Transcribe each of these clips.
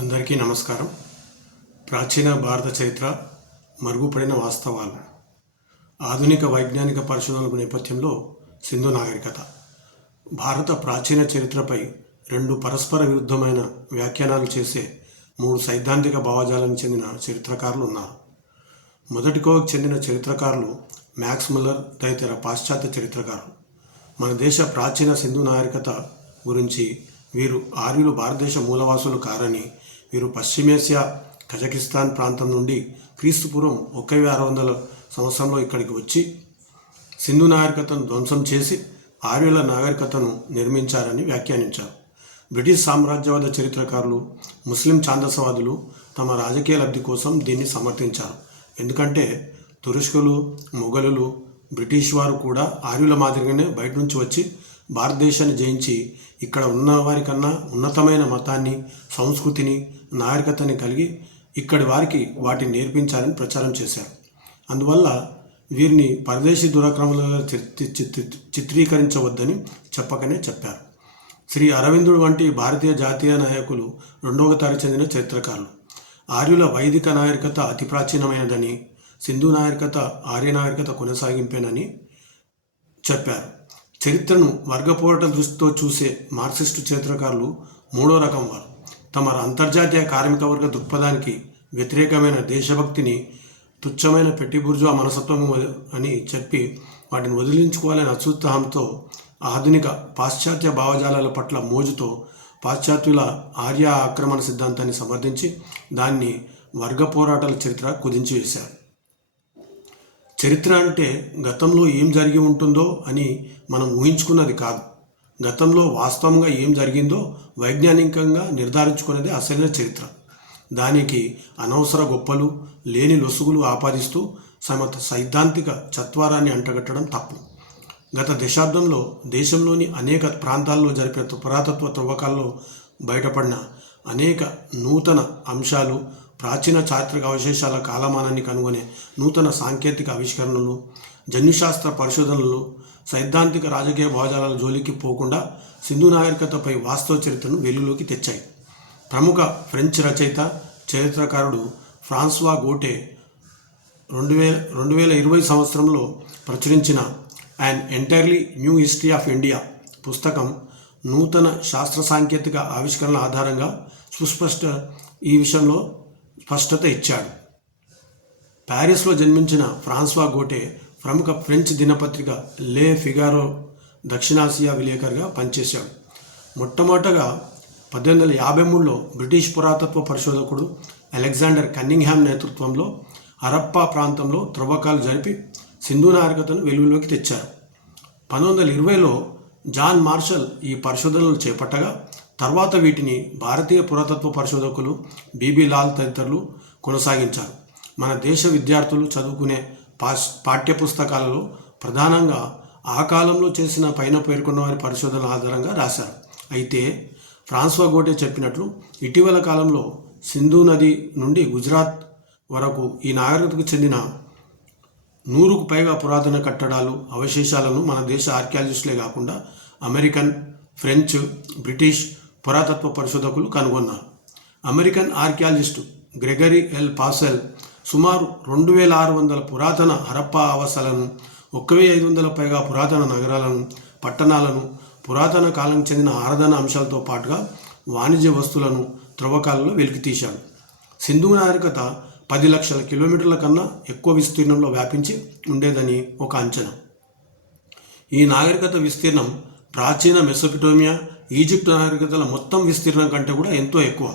అందరికీ నమస్కారం. ప్రాచీన భారత చరిత్ర, మరుగుపడిన వాస్తవాలు, ఆధునిక వైజ్ఞానిక పరిశోధనల నేపథ్యంలో సింధు నాగరికత. భారత ప్రాచీన చరిత్రపై రెండు పరస్పర విరుద్ధమైన వ్యాఖ్యానాలు చేసే మూడు సైద్ధాంతిక భావజాలకు చెందిన చరిత్రకారులు ఉన్నారు. మొదటి కోవకు చెందిన చరిత్రకారులు మ్యాక్స్ ముల్లర్ తదితర పాశ్చాత్య చరిత్రకారులు. మన దేశ ప్రాచీన సింధు నాగరికత గురించి వీరు ఆర్యులు భారతదేశ మూలవాసులు కారని, వీరు పశ్చిమేసియా కజకిస్తాన్ ప్రాంతం నుండి క్రీస్తుపూర్వం 1600 సంవత్సరంలో ఇక్కడికి వచ్చి సింధు నాగరికతను ధ్వంసం చేసి ఆర్యుల నాగరికతను నిర్మించారని వ్యాఖ్యానించారు. బ్రిటిష్ సామ్రాజ్యవాద చరిత్రకారులు, ముస్లిం ఛాందసవాదులు తమ రాజకీయ లబ్ధి కోసం దీన్ని సమర్థించారు. ఎందుకంటే తురుష్కులు, మొఘలులు, బ్రిటిష్ వారు కూడా ఆర్యుల మాదిరిగానే బయట నుంచి వచ్చి భారతదేశాన్ని జయించి ఇక్కడ ఉన్న వారికన్నా ఉన్నతమైన మతాన్ని, సంస్కృతిని, నాగరికతని కలిగి ఇక్కడి వారికి వాటిని నేర్పించాలని ప్రచారం చేశారు. అందువల్ల వీరిని పరదేశీ దురాక్రమణలుగా చిత్రీకరించవద్దని చెప్పకనే చెప్పారు. శ్రీ అరవిందుడు వంటి భారతీయ జాతీయ నాయకులు రెండవ తరగతి చెందిన చరిత్రకారులు. ఆర్యుల వైదిక నాగరికత అతి ప్రాచీనమైనదని, సింధు నాగరికత ఆర్య నాగరికత కొనసాగింపేనని చెప్పారు. చరిత్రను వర్గపోరాట దృష్టితో చూసే మార్క్సిస్టు చరిత్రకారులు మూడో రకం వారు. తమ అంతర్జాతీయ కార్మిక వర్గ దృక్పథానికి వ్యతిరేకమైన దేశభక్తిని తుచ్చమైన పెట్టి బుర్జువా మనస్తత్వం అని చెప్పి వాటిని వదిలించుకోవాలని అత్యుత్సాహంతో ఆధునిక పాశ్చాత్య భావజాలాల పట్ల మోజుతో పాశ్చాత్యుల ఆర్య ఆక్రమణ సిద్ధాంతాన్ని సమర్థించి దాన్ని వర్గ పోరాటాల చరిత్ర కుదించి వేశారు. చరిత్ర అంటే గతంలో ఏం జరిగి ఉంటుందో అని మనం ఊహించుకున్నది కాదు. గతంలో వాస్తవంగా ఏం జరిగిందో వైజ్ఞానికంగా నిర్ధారించుకునేది అసలైన చరిత్ర. దానికి అనవసర గొప్పలు, లేని లొసుగులు ఆపాదిస్తూ సైద్ధాంతిక చత్వారాన్ని అంటగట్టడం తప్పు. గత దశాబ్దంలో దేశంలోని అనేక ప్రాంతాల్లో జరిపిన పురాతత్వ త్రవ్వకాల్లో బయటపడిన అనేక నూతన అంశాలు, ప్రాచీన చారిత్రక అవశేషాల కాలమానాన్ని కనుగొనే నూతన సాంకేతిక ఆవిష్కరణలు, జన్యుశాస్త్ర పరిశోధనలు సైద్ధాంతిక రాజకీయ భావజాలాల జోలికి పోకుండా సింధు నాగరికతపై వాస్తవ చరిత్రను వెలుగులోకి తెచ్చాయి. ప్రముఖ ఫ్రెంచ్ రచయిత, చరిత్రకారుడు ఫ్రాన్స్వా గోటే 2020 సంవత్సరంలో ప్రచురించిన అన్ entirely new history of India పుస్తకం నూతన శాస్త్ర సాంకేతిక ఆవిష్కరణల ఆధారంగా ఈ విషయంలో స్పష్టత ఇచ్చాడు. ప్యారిస్లో జన్మించిన ఫ్రాన్స్వా గోటే ప్రముఖ ఫ్రెంచ్ దినపత్రిక లే ఫిగారో దక్షిణాసియా విలేకరుగా పనిచేశాడు. మొట్టమొదటగా 1853లో బ్రిటిష్ పురాతత్వ పరిశోధకుడు అలెగ్జాండర్ కన్నింగ్హామ్ నేతృత్వంలో హరప్పా ప్రాంతంలో త్రవ్వకాలు జరిపి సింధు నాగరికతను వెలుగులోకి తెచ్చారు. 1920లో జాన్ మార్షల్ ఈ పరిశోధనలు చేపట్టగా తర్వాత వీటిని భారతీయ పురాతత్వ పరిశోధకులు బిబి లాల్ తదితరులు కొనసాగించారు. మన దేశ విద్యార్థులు చదువుకునే పాఠ్యపుస్తకాలలో ప్రధానంగా ఆ కాలంలో చేసిన పైన పేర్కొన్న వారి పరిశోధనల ఆధారంగా రాశారు. అయితే ఫ్రాన్స్వా గోటే చెప్పినట్లు ఇటీవల కాలంలో సింధు నది నుండి గుజరాత్ వరకు ఈ నాగరికతకు చెందిన 100కు పైగా పురాతన కట్టడాలు, అవశేషాలను మన దేశ ఆర్కియాలజిస్టులే కాకుండా అమెరికన్, ఫ్రెంచ్, బ్రిటిష్ పురాతత్వ పరిశోధకులు కనుగొన్నారు. అమెరికన్ ఆర్కియాలజిస్టు గ్రెగరీ ఎల్ పాసెల్ సుమారు 2600 పురాతన హరప్పా ఆవాసాలను, 1500 పైగా పురాతన నగరాలను, పట్టణాలను, పురాతన కాలానికి చెందిన ఆరాధన అంశాలతో పాటుగా వాణిజ్య వస్తువులను త్రవ్వకాలలో వెలికితీశాడు. సింధు నాగరికత 10 లక్షల కిలోమీటర్ల కన్నా ఎక్కువ విస్తీర్ణంలో వ్యాపించి ఉండేదని ఒక అంచనా. ఈ నాగరికత విస్తీర్ణం ప్రాచీన మెసోపిటోమియా, ఈజిప్ట్ నాగరికతల మొత్తం విస్తీర్ణం కంటే కూడా ఎంతో ఎక్కువ.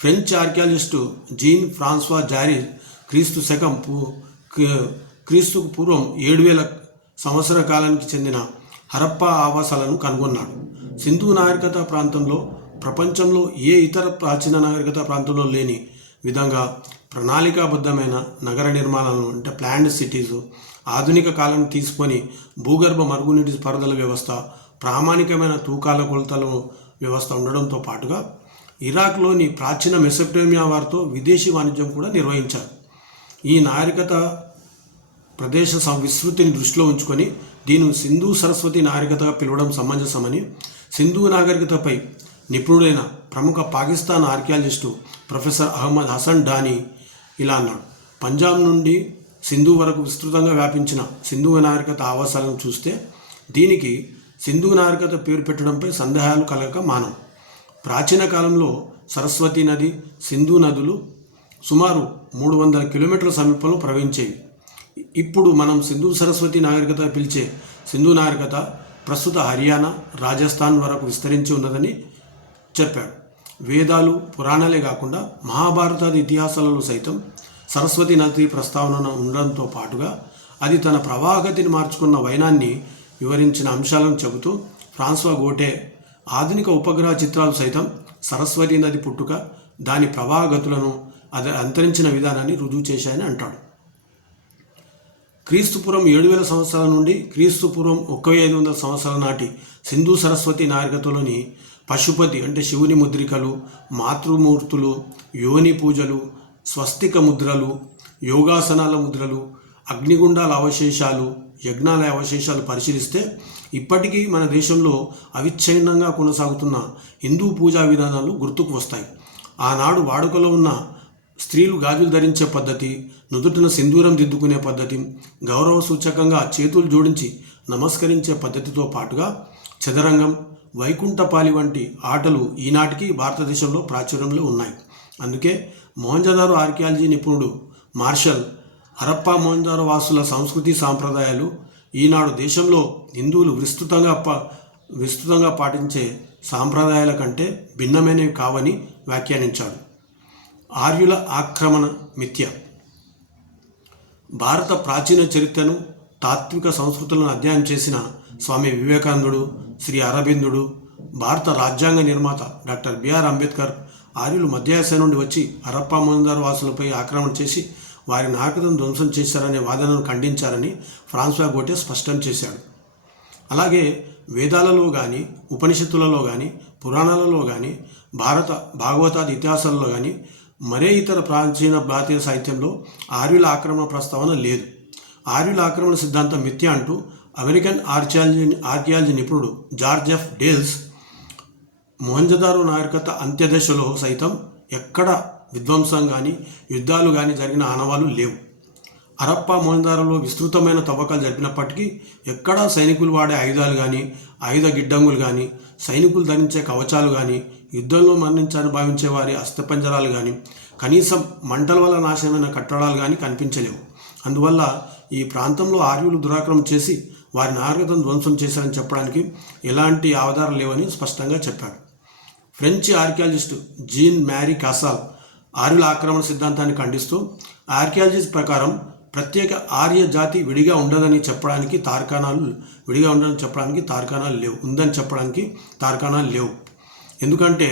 ఫ్రెంచ్ ఆర్కియాలజిస్టు జీన్ ఫ్రాన్స్వా జారీ క్రీస్తుకు పూర్వం 7000 సంవత్సర కాలానికి చెందిన హరప్పా ఆవాసాలను కనుగొన్నాడు. సింధు నాగరికత ప్రాంతంలో ప్రపంచంలో ఏ ఇతర ప్రాచీన నాగరికత ప్రాంతంలో లేని విధంగా ప్రణాళికాబద్ధమైన నగర నిర్మాణాలను, అంటే ప్లాన్డ్ సిటీస్, ఆధునిక కాలం తీసుకొని భూగర్భ మరుగునీటి పారుదల వ్యవస్థ, ప్రామాణికమైన తూకాల కొలతల వ్యవస్థ ఉండడంతో పాటుగా ఇరాక్లోని ప్రాచీన మెసోపోటేమియా వారితో విదేశీ వాణిజ్యం కూడా నిర్వహించారు. ఈ నాగరికత ప్రదేశ విస్తృతిని దృష్టిలో ఉంచుకొని దీనిని సింధు సరస్వతి నాగరికతగా పిలవడం సమంజసమని సింధు నాగరికతపై నిపుణుడైన ప్రముఖ పాకిస్తాన్ ఆర్కియాలజిస్టు ప్రొఫెసర్ అహ్మద్ హసన్ డానీ ఇలా అన్నాడు. పంజాబ్ నుండి సింధు వరకు విస్తృతంగా వ్యాపించిన సింధు నాగరికత ఆవాసాలను చూస్తే దీనికి సింధు నాగరికత పేరు పెట్టడంపై సందేహాలు కలగక మానం. ప్రాచీన కాలంలో సరస్వతి నది, సింధు నదులు సుమారు 300 కిలోమీటర్ల సమీపంలో ప్రవహించేవి. ఇప్పుడు మనం సింధు సరస్వతి నాగరికత పిలిచే సింధు నాగరికత ప్రస్తుత హర్యానా, రాజస్థాన్ వరకు విస్తరించి ఉన్నదని చెప్పాడు. వేదాలు, పురాణాలే కాకుండా మహాభారతాది ఇతిహాసాలలో సైతం సరస్వతి నది ప్రస్తావన ఉండడంతో పాటుగా అది తన ప్రవాహగతిని మార్చుకున్న వైనాన్ని వివరించిన అంశాలను చెబుతూ ఫ్రాన్స్వా గోటే ఆధునిక ఉపగ్రహ చిత్రాలు సైతం సరస్వతి నది పుట్టుక, దాని ప్రవాహగతులను, అది అంతరించిన విధానాన్ని రుజువు చేశాయని అంటాడు. క్రీస్తుపూర్వం 7000 సంవత్సరాల నుండి క్రీస్తుపూర్వం 1500 సంవత్సరాల నాటి సింధు సరస్వతి నాగరికతలోని పశుపతి అంటే శివుని ముద్రికలు, మాతృమూర్తులు, యోని పూజలు, స్వస్తిక ముద్రలు, యోగాసనాల ముద్రలు, అగ్నిగుండాల అవశేషాలు, యజ్ఞాల అవశేషాలు పరిశీలిస్తే ఇప్పటికీ మన దేశంలో అవిచ్ఛిన్నంగా కొనసాగుతున్న హిందూ పూజా విధానాలు గుర్తుకు వస్తాయి. ఆనాడు వాడుకలో ఉన్న స్త్రీలు గాజులు ధరించే పద్ధతి, నుదుటిన సింధూరం దిద్దుకునే పద్ధతి, గౌరవ సూచకంగా చేతులు జోడించి నమస్కరించే పద్ధతితో పాటుగా చదరంగం, వైకుంఠపాలి వంటి ఆటలు ఈనాటికి భారతదేశంలో ప్రాచుర్యంలో ఉన్నాయి. అందుకే మొహంజదారో ఆర్కియాలజీ నిపుణుడు మార్షల్ హరప్పా మొహంజదారో వాసుల సంస్కృతి సాంప్రదాయాలు ఈనాడు దేశంలో హిందువులు విస్తృతంగా పాటించే సాంప్రదాయాల కంటే భిన్నమైనవి కావని వ్యాఖ్యానించాడు. ఆర్యుల ఆక్రమణ మిథ్య. భారత ప్రాచీన చరిత్రను, తాత్విక సంస్కృతులను అధ్యయనం చేసిన స్వామి వివేకానందుడు, శ్రీ అరబిందుడు, భారత రాజ్యాంగ నిర్మాత డాక్టర్ బిఆర్ అంబేద్కర్ ఆర్యులు మధ్యాసియా నుండి వచ్చి హరప్పా మొహంజదారో వాసులపై ఆక్రమణ చేసి వారి నాగరికతను ధ్వంసం చేశారనే వాదనను ఖండించారని ఫ్రాన్స్వా గోటే స్పష్టం చేశాడు. అలాగే వేదాలలో కానీ, ఉపనిషత్తులలో కానీ, పురాణాలలో కానీ, భాగవతాది ఇతిహాసాలలో కానీ, మరే ఇతర ప్రాచీన భారతీయ సాహిత్యంలో ఆర్యుల ఆక్రమణ ప్రస్తావన లేదు. ఆర్యుల ఆక్రమణ సిద్ధాంతం మిథ్య అంటూ అమెరికన్ ఆర్కియాలజీ నిపుణుడు జార్జ్ ఎఫ్ డేల్స్ మొహంజదారో నాగరికత అంత్యదశలో సైతం ఎక్కడ విధ్వంసం కానీ, యుద్ధాలు కానీ జరిగిన ఆనవాలు లేవు. హరప్పా మొహంజదారోలో విస్తృతమైన తవ్వకాలు జరిపినప్పటికీ ఎక్కడా సైనికులు వాడే ఆయుధాలు కానీ, ఆయుధ గిడ్డంగులు కానీ, సైనికులు ధరించే కవచాలు కానీ, యుద్ధంలో మరణించాలని భావించే వారి అస్థిపంజరాలు కానీ, కనీసం మంటల వల్ల నాశనమైన కట్టడాలు కానీ కనిపించలేవు. అందువల్ల ఈ ప్రాంతంలో ఆర్యులు దురాక్రమణ చేసి వారి నాగరికతను ధ్వంసం చేశారని చెప్పడానికి ఎలాంటి ఆధారాలు లేవని స్పష్టంగా చెప్పాడు. ఫ్రెంచ్ ఆర్కియాలజిస్టు జీన్ మ్యారీ కాసాల్ ఆర్యుల ఆక్రమణ సిద్ధాంతాన్ని ఖండిస్తూ ఆర్కియాలజీ ప్రకారం ప్రత్యేక ఆర్య జాతి విడిగా ఉండదని చెప్పడానికి తార్కాణాలు లేవు. ఎందుకంటే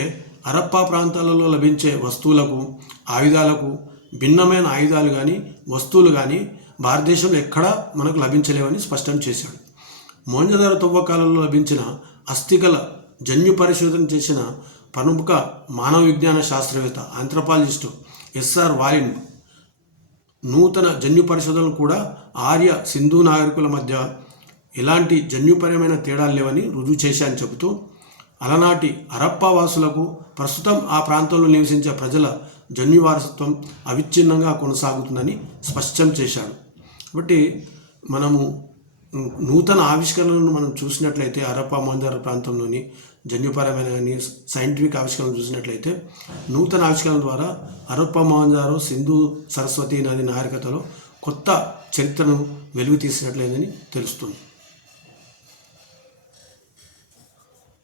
హరప్పా ప్రాంతాలలో లభించే వస్తువులకు, ఆయుధాలకు భిన్నమైన ఆయుధాలు కానీ, వస్తువులు కానీ భారతదేశంలో ఎక్కడా మనకు లభించలేవని స్పష్టం చేశాడు. మొహంజదారో తవ్వకాలలో లభించిన అస్థికల జన్యు పరిశోధన చేసిన ప్రముఖ మానవ విజ్ఞాన శాస్త్రవేత్త ఆంథ్రోపాలజిస్టు ఎస్ఆర్ వాలిన్ నూతన జన్యు పరిశోధనలు కూడా ఆర్య సింధు నాగరికుల మధ్య ఎలాంటి జన్యుపరమైన తేడాలు లేవని రుజువు చేశాయని చెబుతూ అలనాటి హరప్పా వాసులకు ప్రస్తుతం ఆ ప్రాంతంలో నివసించే ప్రజల జన్యు వారసత్వం అవిచ్ఛిన్నంగా కొనసాగుతుందని స్పష్టం చేశాడు. కాబట్టి మనము నూతన ఆవిష్కరణలను మనం చూసినట్లయితే హరప్పా మొహంజదారో ప్రాంతంలోని జన్యుపరమైన కానీ, సైంటిఫిక్ ఆవిష్కరణలు చూసినట్లయితే నూతన ఆవిష్కరణ ద్వారా హరప్పా మొహంజదారో సింధు సరస్వతి నది నాగరికతలో కొత్త చరిత్రను వెలుగు తీసినట్లేదని తెలుస్తుంది.